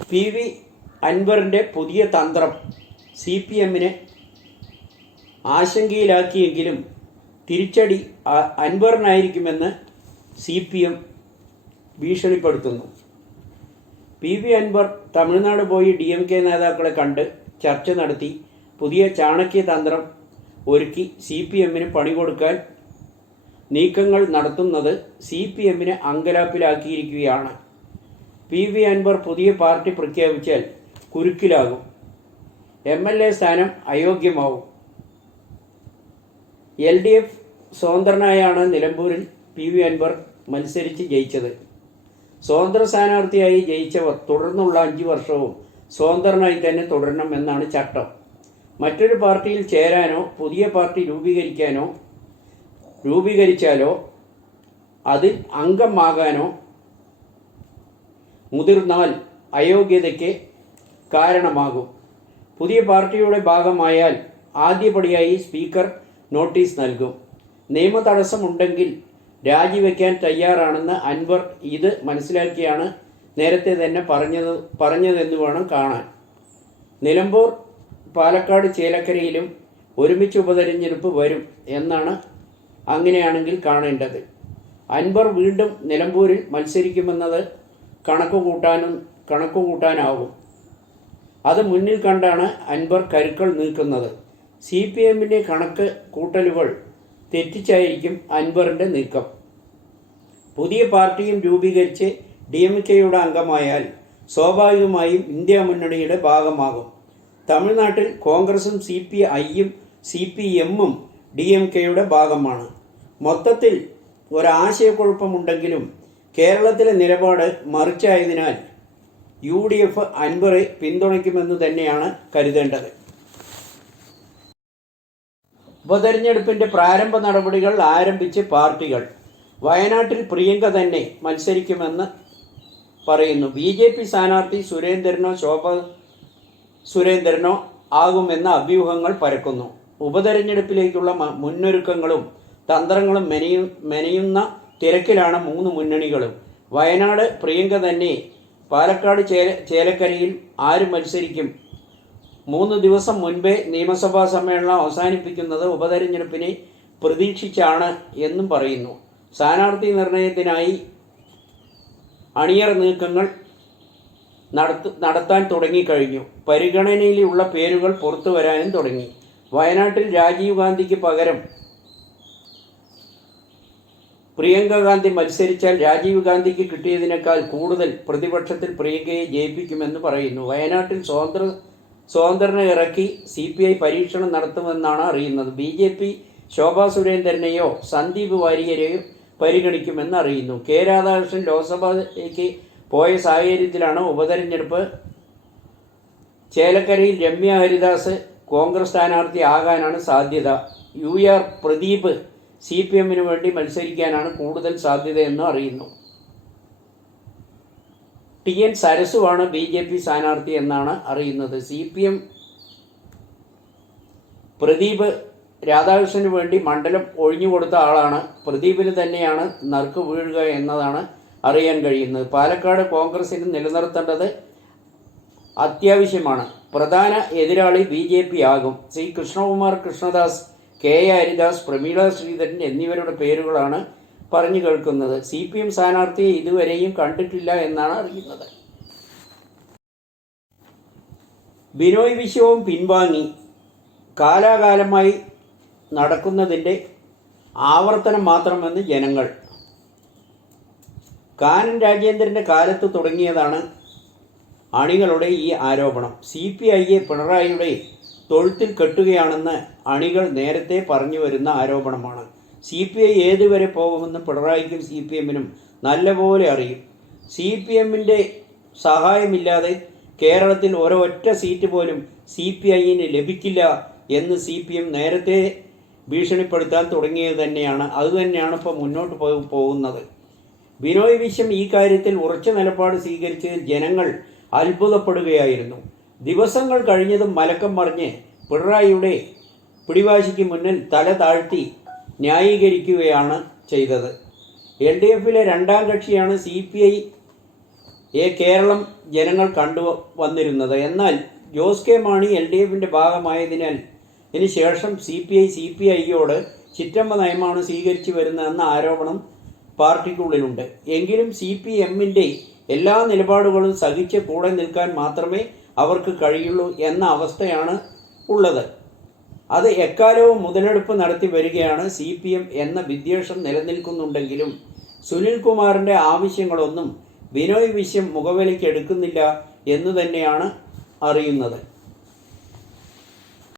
P V അൻവറിൻ്റെ പുതിയ തന്ത്രം സി പി എമ്മിനെ ആശങ്കയിലാക്കിയെങ്കിലും തിരിച്ചടി അൻവറിനായിരിക്കുമെന്ന് സി പി എം ഭീഷണിപ്പെടുത്തുന്നു. പി വി അൻവർ തമിഴ്നാട് പോയി DMK നേതാക്കളെ കണ്ട് ചർച്ച നടത്തി പുതിയ ചാണക്യ തന്ത്രം ഒരുക്കി സി പി എമ്മിന് പണി കൊടുക്കാൻ നീക്കങ്ങൾ നടത്തുന്നത് സി പി എമ്മിനെ അങ്കലാപ്പിലാക്കിയിരിക്കുകയാണ്. പി വി അൻവർ പുതിയ പാർട്ടി പ്രഖ്യാപിച്ചാൽ കുരുക്കിലാകും. MLA സ്ഥാനം അയോഗ്യമാവും. LDF സ്വതന്ത്രനായാണ് നിലമ്പൂരിൽ പി വി അൻവർ മത്സരിച്ച് ജയിച്ചത്. സ്വതന്ത്ര സ്ഥാനാർത്ഥിയായി ജയിച്ചവർ തുടർന്നുള്ള 5 വർഷവും സ്വതന്ത്രനായി തന്നെ തുടരണമെന്നാണ് ചട്ടം. മറ്റൊരു പാർട്ടിയിൽ ചേരാനോ പുതിയ പാർട്ടി രൂപീകരിച്ചാലോ അതിൽ അംഗമാകാനോ മുതിർന്നാൽ അയോഗ്യതയ്ക്ക് കാരണമാകും. പുതിയ പാർട്ടിയുടെ ഭാഗമായാൽ ആദ്യപടിയായി സ്പീക്കർ നോട്ടീസ് നൽകും. നിയമ തടസ്സമുണ്ടെങ്കിൽ രാജിവെക്കാൻ തയ്യാറാണെന്ന് അൻവർ ഇത് മനസ്സിലാക്കിയാണ് നേരത്തെ തന്നെ പറഞ്ഞതെന്ന് വേണം കാണാൻ. നിലമ്പൂർ, പാലക്കാട്, ചേലക്കരയിലും ഒരുമിച്ച് ഉപതെരഞ്ഞെടുപ്പ് വരും എന്നാണ് അങ്ങനെയാണെങ്കിൽ കാണേണ്ടത്. അൻവർ വീണ്ടും നിലമ്പൂരിൽ മത്സരിക്കുമെന്നത് കണക്കുകൂട്ടാനാവും. അത് മുന്നിൽ കണ്ടാണ് അൻവർ കരുക്കൾ നീക്കുന്നത്. സി പി എമ്മിൻ്റെ കണക്ക് കൂട്ടലുകൾ തെറ്റിച്ചായിരിക്കും അൻവറിൻ്റെ നീക്കം. പുതിയ പാർട്ടിയും രൂപീകരിച്ച് DMKയുടെ അംഗമായാൽ സ്വാഭാവികമായും ഇന്ത്യ മുന്നണിയുടെ ഭാഗമാകും. തമിഴ്നാട്ടിൽ കോൺഗ്രസും CPIയും CPMും DMKയുടെ ഭാഗമാണ്. മൊത്തത്തിൽ ഒരാശയക്കുഴപ്പമുണ്ടെങ്കിലും കേരളത്തിലെ നിലപാട് മറിച്ചായതിനാൽ UDF അൻവറെ പിന്തുണയ്ക്കുമെന്ന് തന്നെയാണ് കരുതേണ്ടത്. ഉപതെരഞ്ഞെടുപ്പിൻ്റെ പ്രാരംഭ നടപടികൾ ആരംഭിച്ച് പാർട്ടികൾ. വയനാട്ടിൽ പ്രിയങ്ക തന്നെ മത്സരിക്കുമെന്ന് പറയുന്നു. BJP സ്ഥാനാർത്ഥി ശോഭ സുരേന്ദ്രനോ ആകുമെന്ന അഭ്യൂഹങ്ങൾ പരക്കുന്നു. ഉപതെരഞ്ഞെടുപ്പിലേക്കുള്ള മുന്നൊരുക്കങ്ങളും തന്ത്രങ്ങളും മെനയുന്ന തിരക്കിലാണ് 3 മുന്നണികളും. വയനാട് പ്രിയങ്ക തന്നെ. പാലക്കാട്, ചേലക്കരയിൽ ആര് മത്സരിക്കും? 3 ദിവസം മുൻപേ നിയമസഭാ സമ്മേളനം അവസാനിപ്പിക്കുന്നത് ഉപതെരഞ്ഞെടുപ്പിനെ പ്രതീക്ഷിച്ചാണ് എന്നും പറയുന്നു. സ്ഥാനാർത്ഥി നിർണയത്തിനായി അണിയറ നീക്കങ്ങൾ നടത്താൻ തുടങ്ങിക്കഴിഞ്ഞു. പരിഗണനയിലുള്ള പേരുകൾ പുറത്തു വരാനും തുടങ്ങി. വയനാട്ടിൽ രാജീവ് ഗാന്ധിക്ക് പകരം പ്രിയങ്ക ഗാന്ധി മത്സരിച്ചാൽ രാജീവ് ഗാന്ധിക്ക് കിട്ടിയതിനേക്കാൾ കൂടുതൽ പ്രതിപക്ഷത്തിൽ പ്രിയങ്കയെ ജയിപ്പിക്കുമെന്ന് പറയുന്നു. വയനാട്ടിൽ സ്വതന്ത്രനെ ഇറക്കി CPI പരീക്ഷണം നടത്തുമെന്നാണ് അറിയുന്നത്. BJP ശോഭാ സുരേന്ദ്രനെയോ സന്ദീപ് വാര്യരെയോ പരിഗണിക്കുമെന്ന് അറിയുന്നു. K രാധാകൃഷ്ണൻ ലോക്സഭയിലേക്ക് പോയ സാഹചര്യത്തിലാണ് ഉപതെരഞ്ഞെടുപ്പ്. ചേലക്കരയിൽ രമ്യ ഹരിദാസ് കോൺഗ്രസ് സ്ഥാനാർത്ഥി ആകാനാണ് സാധ്യത. UR പ്രദീപ് CPMന് വേണ്ടി മത്സരിക്കാനാണ് കൂടുതൽ സാധ്യതയെന്ന് അറിയുന്നു. TN സരസുവാണ് BJP സ്ഥാനാർത്ഥി എന്നാണ് അറിയുന്നത്. CPM പ്രദീപ് രാധാകൃഷ്ണന് വേണ്ടി മണ്ഡലം ഒഴിഞ്ഞുകൊടുത്ത ആളാണ്. പ്രദീപിന് തന്നെയാണ് നറുക്ക് വീഴുക എന്നതാണ് അറിയാൻ കഴിയുന്നത്. പാലക്കാട് കോൺഗ്രസിന് നിലനിർത്തേണ്ടത് അത്യാവശ്യമാണ്. പ്രധാന എതിരാളി BJP ആകും. C കൃഷ്ണകുമാർ കൃഷ്ണദാസ്, KA ഹരിദാസ്, പ്രമീള ശ്രീധരൻ എന്നിവരുടെ പേരുകളാണ് പറഞ്ഞു കേൾക്കുന്നത്. CPM സ്ഥാനാർത്ഥിയെ ഇതുവരെയും കണ്ടിട്ടില്ല എന്നാണ് അറിയുന്നത്. ബിനോയ് വിശ്വവും പിൻവാങ്ങി. കാലാകാലമായി നടക്കുന്നതിൻ്റെ ആവർത്തനം മാത്രമെന്ന് ജനങ്ങൾ. കാനൻ രാജേന്ദ്രൻ്റെ കാലത്ത് തുടങ്ങിയതാണ് അണികളുടെ ഈ ആരോപണം. CPIയെ പിണറായിയുടെ തൊഴുത്തിൽ കെട്ടുകയാണെന്ന് അണികൾ നേരത്തെ പറഞ്ഞു വരുന്ന ആരോപണമാണ്. CPI ഏതുവരെ പോകുമെന്ന് പിണറായിക്കും CPMനും നല്ലപോലെ അറിയും. CPMൻ്റെ സഹായമില്ലാതെ കേരളത്തിൽ ഒരൊറ്റ സീറ്റ് പോലും CPIന് ലഭിക്കില്ല എന്ന് CPM നേരത്തെ ഭീഷണിപ്പെടുത്താൻ തുടങ്ങിയത് തന്നെയാണ്. അതുതന്നെയാണ് ഇപ്പോൾ മുന്നോട്ട് പോകുന്നത്. ബിനോയ് വിശ്വം ഈ കാര്യത്തിൽ ഉറച്ച നിലപാട് സ്വീകരിച്ചതിൽ ജനങ്ങൾ അത്ഭുതപ്പെടുകയായിരുന്നു. ദിവസങ്ങൾ കഴിഞ്ഞതും മലക്കം മറിഞ്ഞ് പിണറായിയുടെ പിടിവാശിക്ക് മുന്നിൽ തല താഴ്ത്തി ന്യായീകരിക്കുകയാണ് ചെയ്തത്. LDFിലെ രണ്ടാം കക്ഷിയാണ് CPI കേരളം ജനങ്ങൾ കണ്ടു വന്നിരുന്നത്. എന്നാൽ ജോസ് കെ മാണി LDFിൻ്റെ ഭാഗമായതിനാൽ ശേഷം CPIയോട് ചിറ്റമ്മ നയമാണ് സ്വീകരിച്ചു വരുന്നതെന്ന ആരോപണം പാർട്ടിക്കുള്ളിലുണ്ട്. എങ്കിലും CPMൻ്റെ എല്ലാ നിലപാടുകളും സഹിച്ച് കൂടെ നിൽക്കാൻ മാത്രമേ അവർക്ക് കഴിയുള്ളൂ എന്ന അവസ്ഥയാണ് ഉള്ളത്. അത് എക്കാലവും മുതലെടുപ്പ് നടത്തി വരികയാണ്. CPM എന്ന വിദ്വേഷം നിലനിൽക്കുന്നുണ്ടെങ്കിലും സുനിൽകുമാറിൻ്റെ ആവശ്യങ്ങളൊന്നും ബിനോയ് വിശ്വം മുഖവിലയ്ക്കെടുക്കുന്നില്ല എന്നു തന്നെയാണ് അറിയുന്നത്.